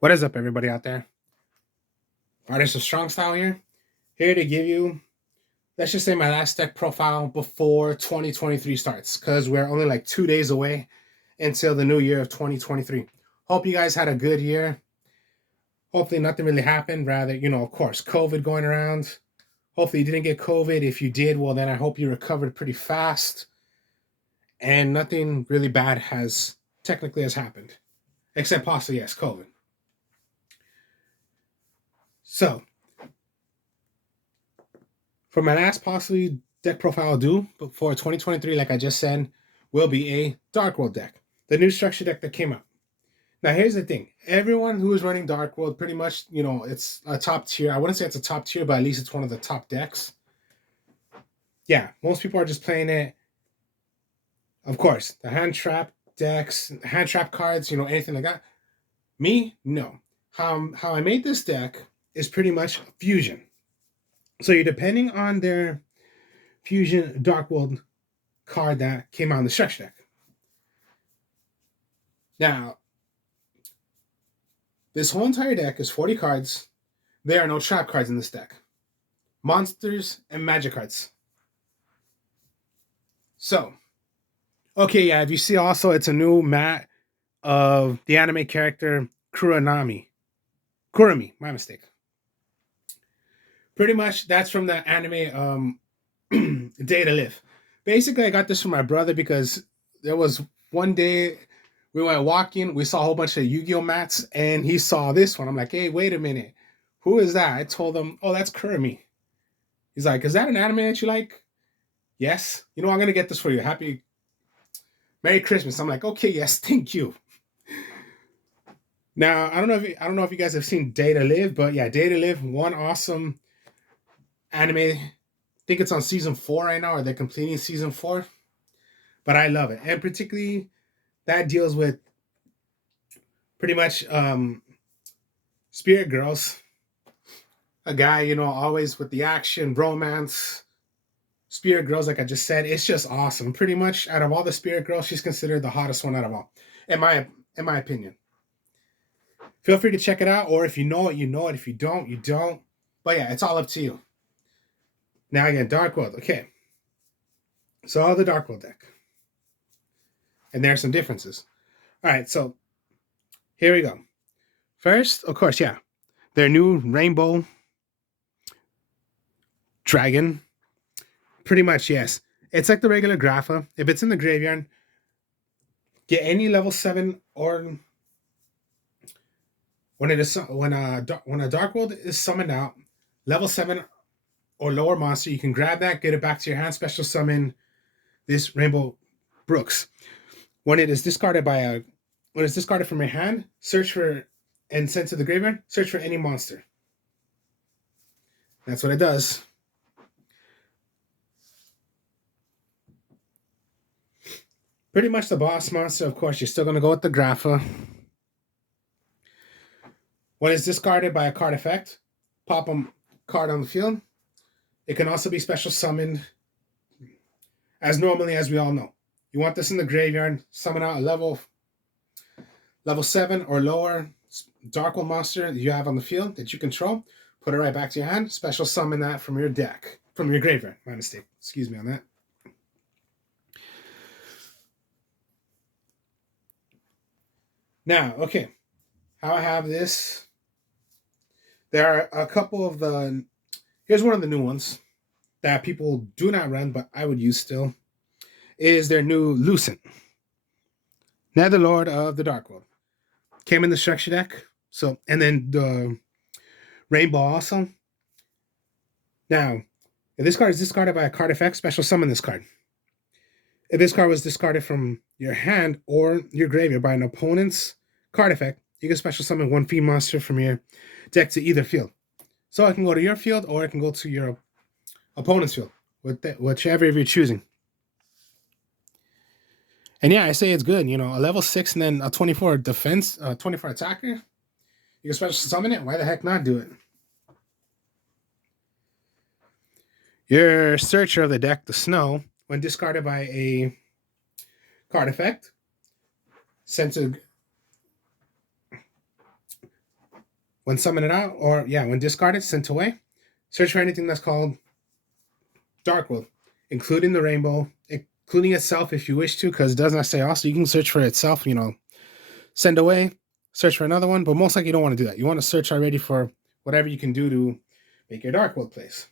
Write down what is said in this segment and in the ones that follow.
What is up, everybody out there? Artist of Strong Style here to give you, let's just say, my last deck profile before 2023 starts, because we're only like 2 days away until the new year of 2023. Hope you guys had a good year. Hopefully, nothing really happened. Rather, of course, COVID going around. Hopefully, you didn't get COVID. If you did, well, then I hope you recovered pretty fast. And nothing really bad has happened, except possibly, yes, COVID. So, for my last possibly deck profile I'll do for 2023, like I just said, will be a darkworld deck, the new structure deck that came out. Now, here's the thing: everyone who is running darkworld, pretty much, it's a top tier. I wouldn't say it's a top tier, but at least it's one of the top decks. Yeah, most people are just playing it. Of course, the hand trap decks, hand trap cards, anything like that. Me, no. How I made this deck is pretty much fusion. So you're depending on their fusion darkworld card that came out in the structure deck. Now, this whole entire deck is 40 cards. There are no trap cards in this deck. Monsters and magic cards. So, okay, yeah, if you see also, it's a new mat of the anime character Kurumi, my mistake. Pretty much, that's from the anime Day to Live. Basically, I got this from my brother because there was one day we went walking, we saw a whole bunch of Yu-Gi-Oh mats, and he saw this one. I'm like, hey, wait a minute. Who is that? I told him, oh, that's Kurumi. He's like, is that an anime that you like? Yes. I'm going to get this for you. Happy Merry Christmas. I'm like, okay, yes, thank you. Now, I don't know if you guys have seen Day to Live, but yeah, Day to Live, one awesome anime. I think it's on season 4 right now, or they're completing season 4. But I love it. And particularly that deals with pretty much spirit girls. A guy, always with the action, romance, spirit girls, like I just said. It's just awesome. Pretty much out of all the spirit girls, she's considered the hottest one out of all, in my opinion. Feel free to check it out, or if you know it, you know it. If you don't, you don't. But yeah, it's all up to you. Now again, Darkworld. Okay. So the Darkworld deck. And there are some differences. All right, so here we go. First, of course, yeah, their new rainbow dragon. Pretty much, yes. It's like the regular Grapha. If it's in the graveyard, get any level 7 or when a Darkworld is summoned out, level 7 or lower monster, you can grab that, get it back to your hand, special summon this Rainbow Brooks. When it's discarded from your hand, search for and sent to the graveyard, search for any monster. That's what it does. Pretty much the boss monster, of course, you're still going to go with the Grapha. When it's discarded by a card effect, pop a card on the field. It can also be special summoned as normally as we all know. You want this in the graveyard, summon out a level 7 or lower Darkworld monster that you have on the field that you control, put it right back to your hand, special summon that from your deck, from your graveyard. My mistake. Excuse me on that. Now, okay, how I have this. There are a couple of here's one of the new ones that people do not run, but I would use still, is their new Lucent, Netherlord of the Darkworld. Came in the structure deck. So, and then the Rainbow also. Now, if this card is discarded by a card effect, special summon this card. If this card was discarded from your hand or your graveyard by an opponent's card effect, you can special summon one fiend monster from your deck to either field. So it can go to your field or it can go to your opponent's field, whichever you're choosing. And yeah, I say it's good. A level 6 and then a 24 defense, 24 attacker. You can special summon it. Why the heck not do it? Your searcher of the deck, the Snow, when discarded by a card effect, sent to When summon it out, or yeah, when discarded, sent away, search for anything that's called darkworld, including the rainbow, including itself if you wish to, because it does not say also. You can search for itself, send away, search for another one, but most likely you don't want to do that. You want to search already for whatever you can do to make your darkworld place.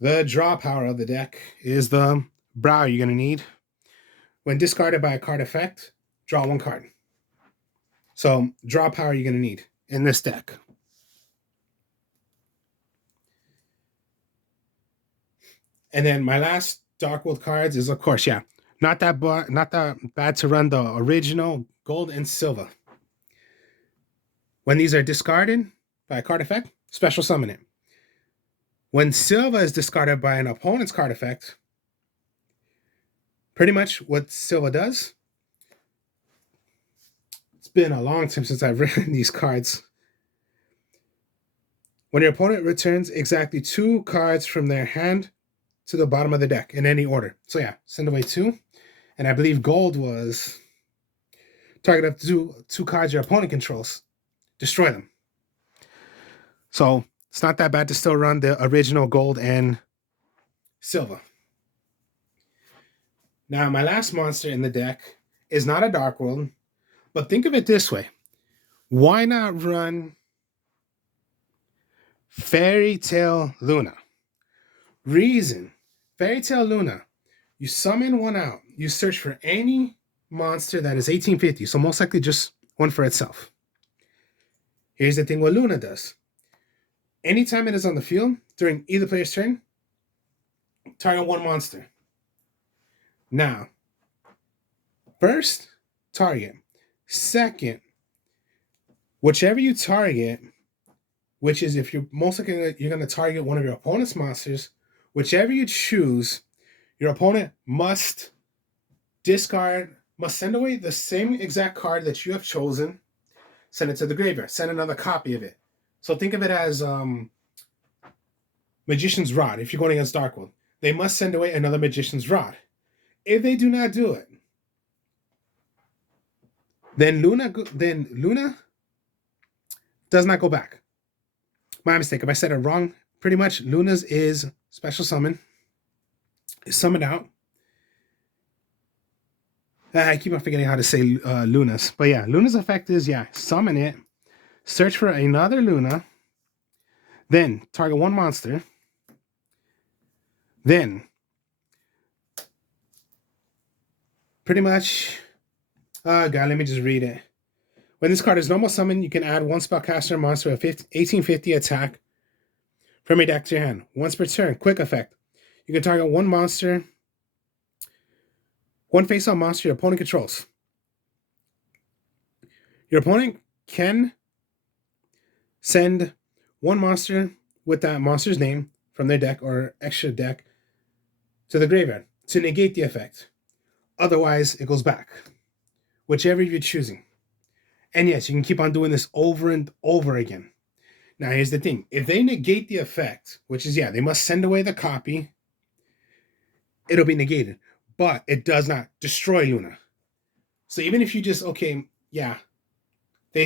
The draw power of the deck is the brow you're going to need. When discarded by a card effect, draw one card. So draw power you're going to need in this deck. And then my last Darkworld cards is, of course, yeah, not that bad to run the original gold and silver. When these are discarded by a card effect, special summon it. When silver is discarded by an opponent's card effect, pretty much what silver does. It's been a long time since I've written these cards. When your opponent returns exactly 2 cards from their hand to the bottom of the deck in any order. So yeah, send away 2. And I believe gold was target up to 2 cards your opponent controls. Destroy them. So it's not that bad to still run the original gold and silver. Now, my last monster in the deck is not a Darkworld, but think of it this way. Why not run Fairy Tale Luna? Reason, Fairy Tale Luna, you summon one out. You search for any monster that is 1850, so most likely just one for itself. Here's the thing what Luna does. Anytime it is on the field, during either player's turn, target one monster. Now, first, target. Second, whichever you target, which is if you're most likely you're going to target one of your opponent's monsters, whichever you choose, your opponent must send away the same exact card that you have chosen, send it to the graveyard, send another copy of it. So think of it as Magician's Rod. If you're going against Darkworld, they must send away another Magician's Rod. If they do not do it, then Luna does not go back. My mistake. If I said it wrong, pretty much Luna's is special summon. Is summoned out. I keep on forgetting how to say Luna's. But yeah, Luna's effect is, summon it, search for another Luna, then target one monster, then pretty much, let me just read it. When this card is normal summon, you can add one spellcaster monster of 1850 attack from your deck to your hand. Once per turn, quick effect. You can target one monster, one face-up monster your opponent controls. Your opponent can send one monster with that monster's name from their deck or extra deck to the graveyard to negate the effect. Otherwise, it goes back. Whichever you're choosing. And yes, you can keep on doing this over and over again. Now, here's the thing. If they negate the effect, which is, they must send away the copy, it'll be negated. But it does not destroy Luna. So even if you just, they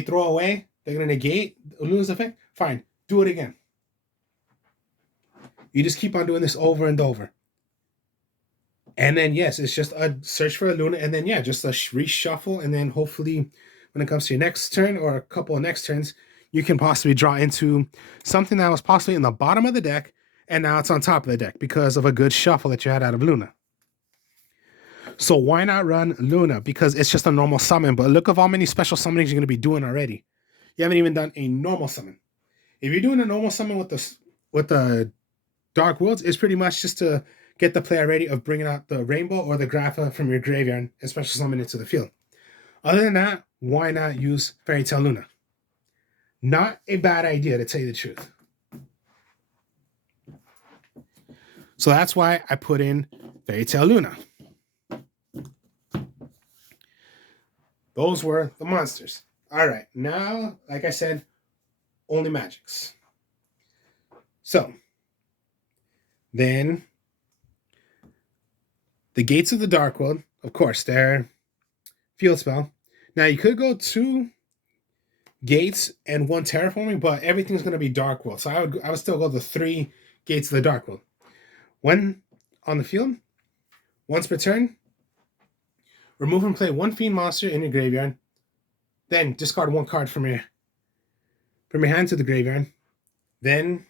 throw away, they're going to negate Luna's effect, fine, do it again. You just keep on doing this over and over. And then, yes, it's just a search for a Luna, and then, just a reshuffle, and then hopefully when it comes to your next turn or a couple of next turns, you can possibly draw into something that was possibly in the bottom of the deck, and now it's on top of the deck because of a good shuffle that you had out of Luna. So why not run Luna? Because it's just a normal summon, but look at how many special summonings you're going to be doing already. You haven't even done a normal summon. If you're doing a normal summon with the Dark Worlds, it's pretty much just to get the player ready of bringing out the Rainbow or the Grapha from your graveyard and special summon it to the field. Other than that, why not use Fairy Tale Luna? Not a bad idea, to tell you the truth. So that's why I put in Fairy Tale Luna. Those were the monsters. All right, now, like I said, only magics. So, then, the Gates of the Dark World, of course, they're field spell. Now you could go 2 gates and 1 terraforming, but everything's gonna be dark world. So I would still go the 3 gates of the dark world. When on the field, once per turn, remove and play 1 fiend monster in your graveyard. Then discard 1 card from your hand to the graveyard. Then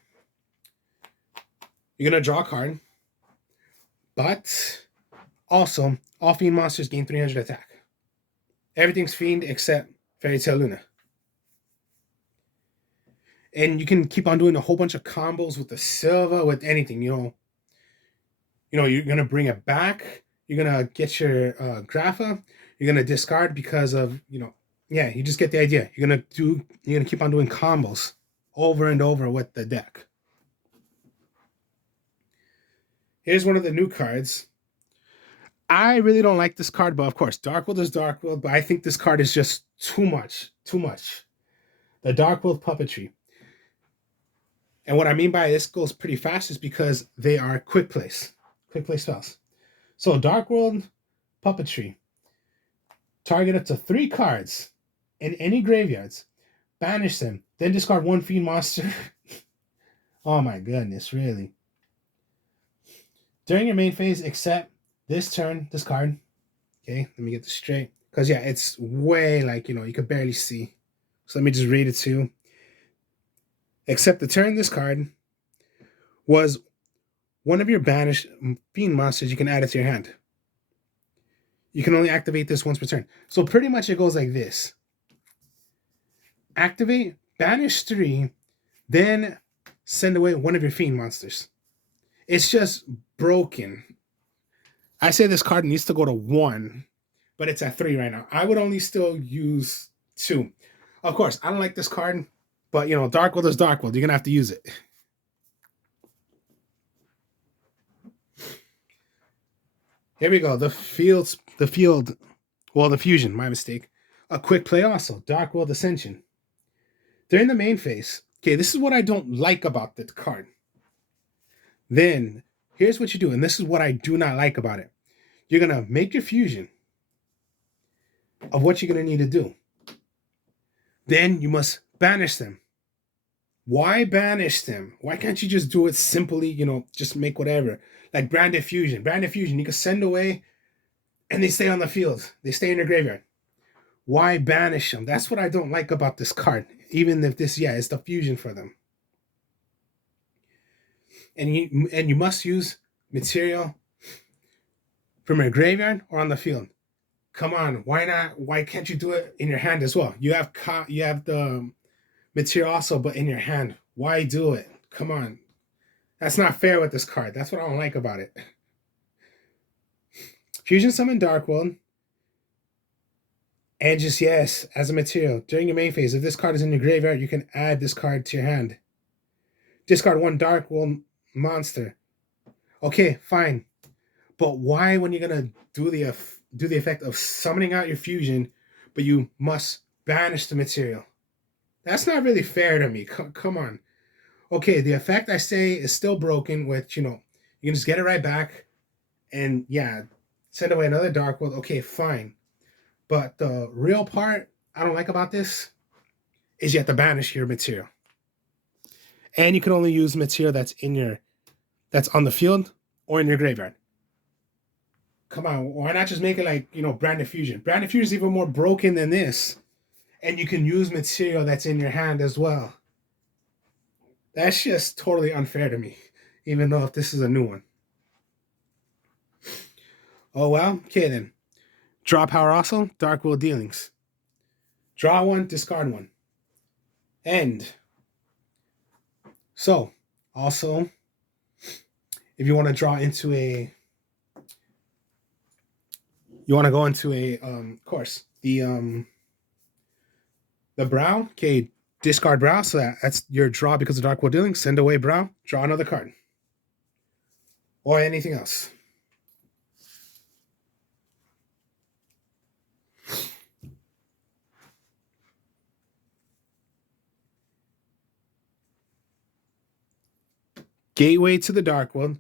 you're gonna draw a card. But also, all fiend monsters gain 300 attack. Everything's fiend except Fairy Tail Luna. And you can keep on doing a whole bunch of combos with the Silva, with anything, you're gonna bring it back. You're gonna get your Grapha. You're gonna discard because of, yeah, you just get the idea. You're gonna keep on doing combos over and over with the deck. Here's one of the new cards. I really don't like this card, but of course, Darkworld is Darkworld, but I think this card is just too much. Too much. The Darkworld Puppetry. And what I mean by this goes pretty fast is because they are quick play spells. So Darkworld Puppetry. Target up to 3 cards in any graveyards. Banish them. Then discard 1 fiend monster. Oh my goodness, really. During your main phase, except this turn, discard. Okay, let me get this straight. Because, yeah, it's way you could barely see. So let me just read it to you. Except the turn this card was one of your banished fiend monsters, you can add it to your hand. You can only activate this once per turn. So pretty much it goes like this. Activate, banish 3, then send away one of your fiend monsters. It's just broken. I say this card needs to go to 1, but it's at 3 right now. I would only still use 2. Of course, I don't like this card, but Darkworld is Darkworld. You're gonna have to use it. Here we go. The fusion, my mistake. A quick play also. Darkworld Ascension. During the main phase. Okay, this is what I don't like about the card. Then, here's what you do, and this is what I do not like about it. You're gonna make your fusion of what you're gonna need to do. Then you must banish them. Why banish them? Why can't you just do it simply, just make whatever? Like Branded Fusion. Branded Fusion, you can send away and they stay on the field. They stay in your graveyard. Why banish them? That's what I don't like about this card. Even if this, it's the fusion for them. And you must use material from your graveyard or on the field. Come on, why not? Why can't you do it in your hand as well? You have the material also, but in your hand. Why do it? Come on. That's not fair with this card. That's what I don't like about it. Fusion Summon Darkworld. And just, as a material. During your main phase, if this card is in your graveyard, you can add this card to your hand. Discard 1 Darkworld monster. Okay, fine. But why, when you're going to do the effect of summoning out your fusion, but you must banish the material? That's not really fair to me. Come on. Okay, the effect I say is still broken, which, you can just get it right back. And, send away another Darkworld. Okay, fine. But the real part I don't like about this is you have to banish your material. And you can only use material that's on the field or in your graveyard. Come on, why not just make it like, Branded Fusion? Branded Fusion is even more broken than this. And you can use material that's in your hand as well. That's just totally unfair to me, even though if this is a new one. Oh, well, okay then. Draw power also, Darkworld Dealings. Draw 1, discard 1. End. So, also, if you want to draw into you want to go into of course, the brow, okay, discard brow, so that's your draw because of Darkworld Dealing. Send away brow, draw another card. Or anything else. Gateway to the Dark World.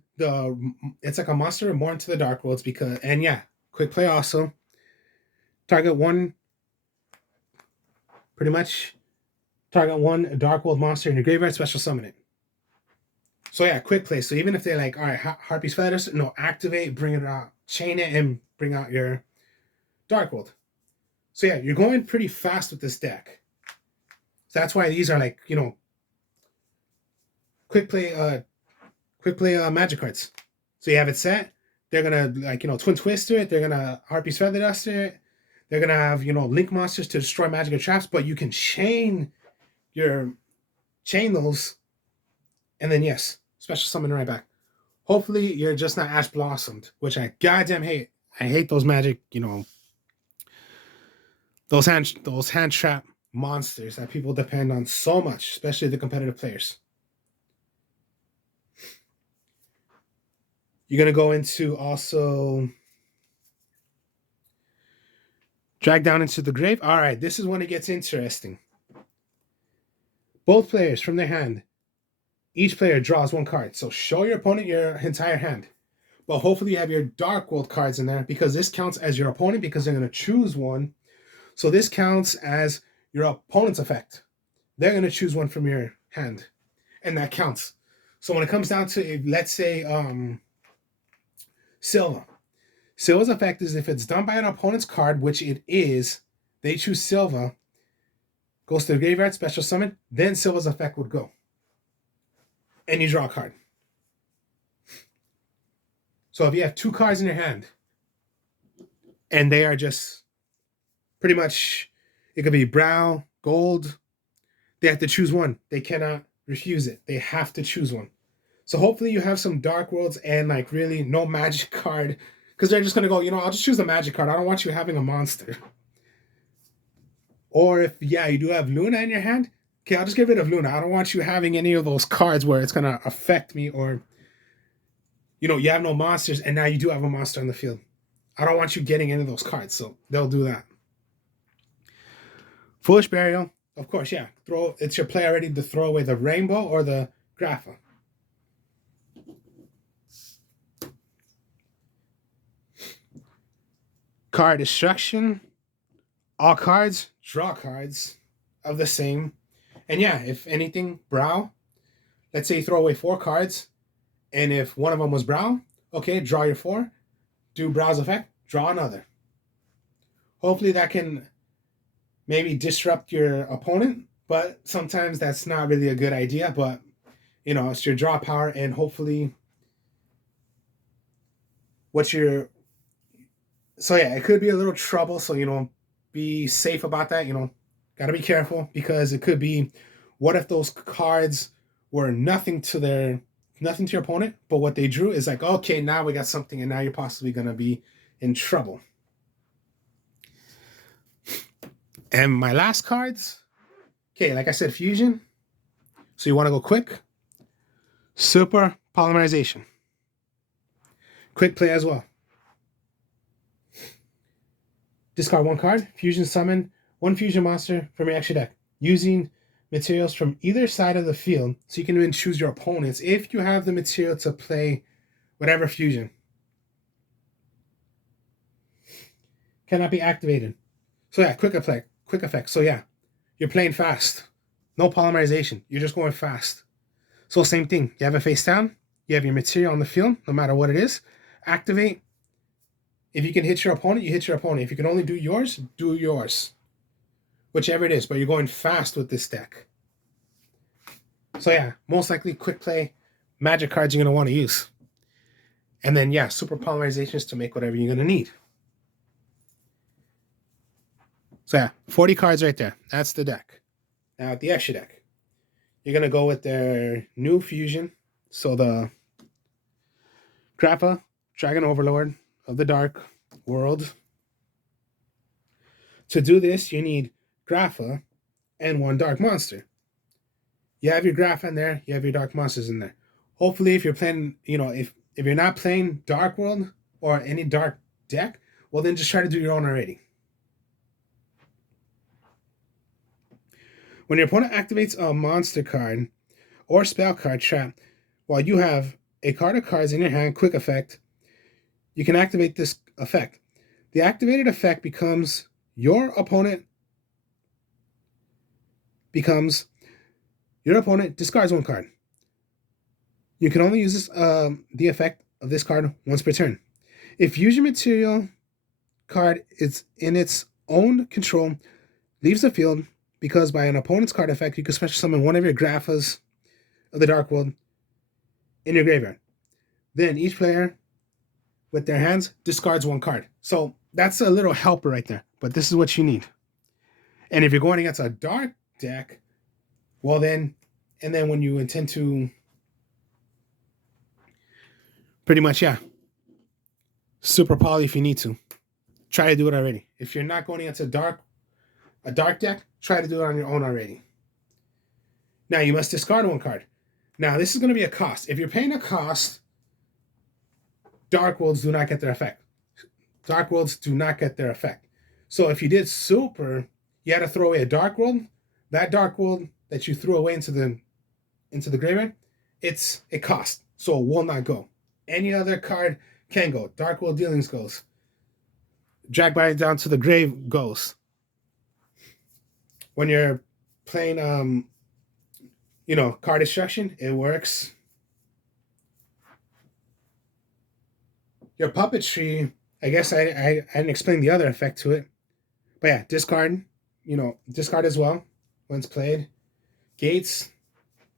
It's like a monster born to the Dark Worlds because, and quick play also. Target 1 Pretty much target one Dark World monster in your graveyard, special summon it. So yeah, quick play. So even if they're like, all right, Harpy's Feathers, no, activate, bring it out, chain it, and bring out your Dark World. So yeah, you're going pretty fast with this deck. So that's why these are like, quick play magic cards. So you have it set. They're gonna like, Twin Twister it. They're gonna Harpy's Feather Duster it. They're gonna have, Link monsters to destroy magic and traps, but you can chain those, and then yes, special summon right back. Hopefully you're just not Ash Blossomed, which I goddamn hate. I hate those magic, those hand trap monsters that people depend on so much, especially the competitive players. You're gonna go into also drag down into the grave. All right, this is when it gets interesting. Both players from their hand, each player draws one card. So show your opponent your entire hand. But hopefully you have your Dark World cards in there, because this counts as your opponent because they're going to choose one. So this counts as your opponent's effect. They're going to choose one from your hand, and that counts. So when it comes down to, let's say, Silva. Silva's effect is if it's done by an opponent's card, which it is, they choose Silva, goes to the graveyard, special summon, then Silva's effect would go. And you draw a card. So if you have two cards in your hand, and they are just pretty much, it could be brown, gold, they have to choose one. They cannot refuse it. They have to choose one. So hopefully you have some Dark Worlds and like really no magic card, because they're just going to go, I'll just choose the magic card. I don't want you having a monster. Or if, you do have Luna in your hand, okay, I'll just get rid of Luna. I don't want you having any of those cards where it's going to affect me, or, you have no monsters and now you do have a monster on the field. I don't want you getting any of those cards, so they'll do that. Foolish Burial, of course, yeah. It's your player ready to throw away the Rainbow or the Grapha. Card Destruction. All cards, draw cards of the same. And yeah, if anything, Brow. Let's say you throw away 4 cards, and if one of them was Brow, okay, draw your 4. Do Brow's effect, draw another. Hopefully that can maybe disrupt your opponent, but sometimes that's not really a good idea. But, it's your draw power, and hopefully so yeah, it could be a little trouble. So, be safe about that. Gotta be careful, because it could be, what if those cards were nothing to your opponent, but what they drew is like, okay, now we got something, and now you're possibly gonna be in trouble. And my last cards, okay, like I said, fusion. So you want to go quick. Super polymerization. Quick play as well. Discard 1 card, fusion summon 1 fusion monster from your extra deck, using materials from either side of the field, so you can even choose your opponents if you have the material to play whatever fusion. Cannot be activated. So yeah, quick effect. So yeah, you're playing fast. No polymerization. You're just going fast. So same thing. You have it face down. You have your material on the field, no matter what it is. Activate. If you can hit your opponent, you hit your opponent. If you can only do yours, do yours. Whichever it is, but you're going fast with this deck. So yeah, most likely quick play magic cards you're going to want to use. And then yeah, super polymerizations to make whatever you're going to need. So yeah, 40 cards right there. That's the deck. Now at the extra deck, you're going to go with their new fusion. So the Grappa, Dragon Overlord of the Dark World. To do this, you need Grappa and 1 Dark Monster. You have your Grapha in there, you have your Dark Monsters in there. Hopefully, if you're playing, if you're not playing Dark World or any Dark deck, well, then just try to do your own already. When your opponent activates a monster card or spell card trap, while you have a card of cards in your hand, quick effect, you can activate this effect. The activated effect becomes your opponent becomes your opponent discards one card. You can only use this, the effect of this card once per turn. If fusion material card is in its own control, leaves the field because by an opponent's card effect, you can special summon one of your Graphas of the Dark World in your graveyard. Then each player with their hands discards one card. So that's a little helper right there, but this is what you need. And if you're going against a dark deck, well then, and then when you intend to pretty much, yeah, super poly if you need to. Try to do it already. If you're not going against a dark deck, try to do it on your own already. Now you must discard one card. Now this is going to be a cost. If you're paying a cost, Dark Worlds do not get their effect. Dark Worlds do not get their effect. So if you did super, you had to throw away a Dark World. That Dark World that you threw away into the graveyard, it's a cost, so it will not go. Any other card can go. Dark World Dealings goes. Drag by down to the grave goes. When you're playing, card destruction, it works. Your puppetry, I guess I didn't explain the other effect to it. But yeah, discard as well when it's played. Gates,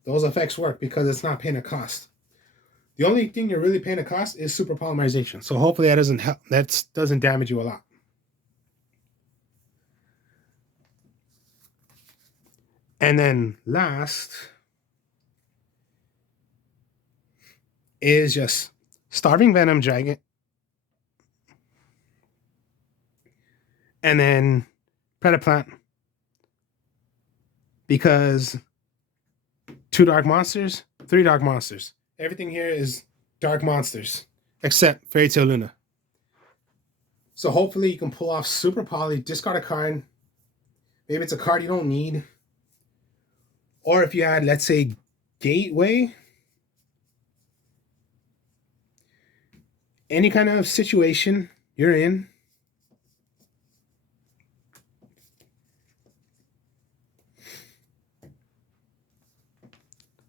those effects work because it's not paying a cost. The only thing you're really paying a cost is super polymerization. So hopefully that doesn't help. That doesn't damage you a lot. And then last is just Starving Venom Dragon. And then Predaplant. Because 2 dark monsters, 3 dark monsters. Everything here is dark monsters, except Fairy Tail Luna. So hopefully you can pull off Super Poly, discard a card. Maybe it's a card you don't need. Or if you had, let's say, Gateway. Any kind of situation you're in.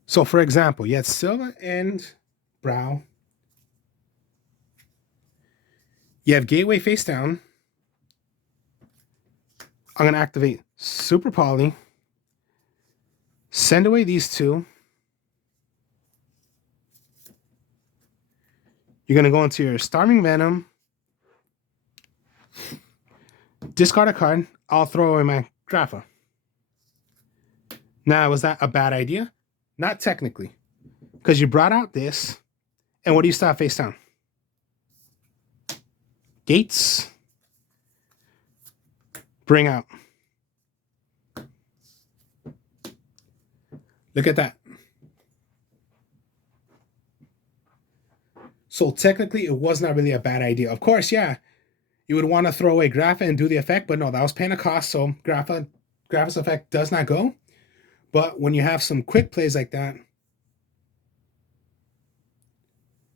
So for example, you had Silva and Brow. You have Gateway face down. I'm going to activate Super Poly. Send away these 2. You're going to go into your Starving Venom. Discard a card. I'll throw away my Grapha. Now, was that a bad idea? Not technically. Because you brought out this. And what do you stop face down? Gates. Bring out. Look at that. So technically, it was not really a bad idea. Of course, yeah, you would want to throw away Grapha and do the effect, but no, that was paying a cost, so Grapha's effect does not go. But when you have some quick plays like that,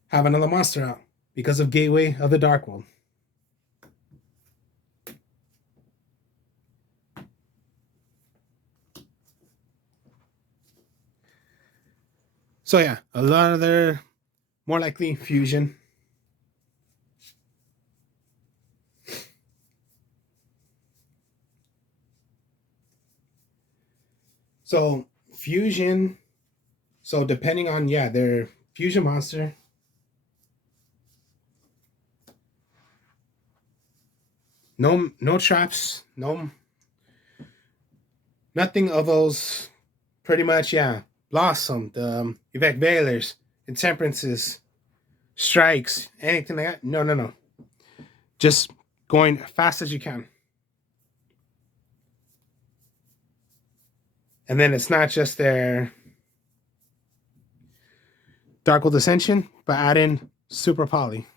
have another monster out because of Gateway of the Dark World. So yeah, a lot of their more likely fusion. So fusion. So depending on their fusion monster. No traps, nothing of those. Pretty much, Blossom, the Evac Veilers, Intemperances, Strikes, anything like that. No. Just going fast as you can. And then it's not just their Dark World Ascension, but add in Super Poly.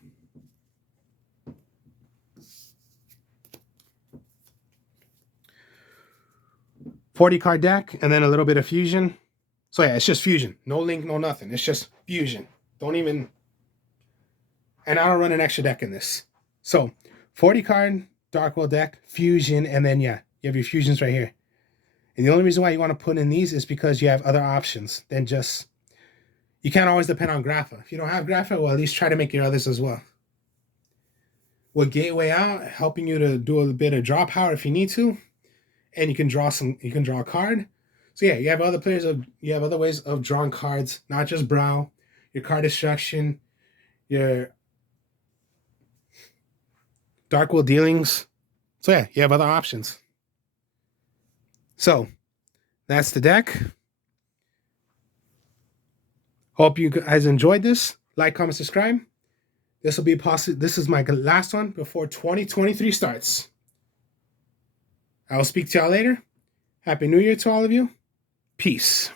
$40 card deck, and then a little bit of fusion. So yeah, it's just fusion. No link, no nothing. It's just fusion. Don't even... And I don't run an extra deck in this. So, 40 card Dark World deck, fusion, and then you have your fusions right here. And the only reason why you want to put in these is because you have other options than just, you can't always depend on Grapha. If you don't have Grapha, well, at least try to make your others as well. With Gateway out, helping you to do a bit of draw power if you need to, and you can draw a card. So yeah, you have other ways of drawing cards, not just Brow, your card destruction, your Darkworld dealings. So yeah, you have other options. So that's the deck. Hope you guys enjoyed this. Like, comment, subscribe. This is my last one before 2023 starts. I will speak to y'all later. Happy New Year to all of you. Peace.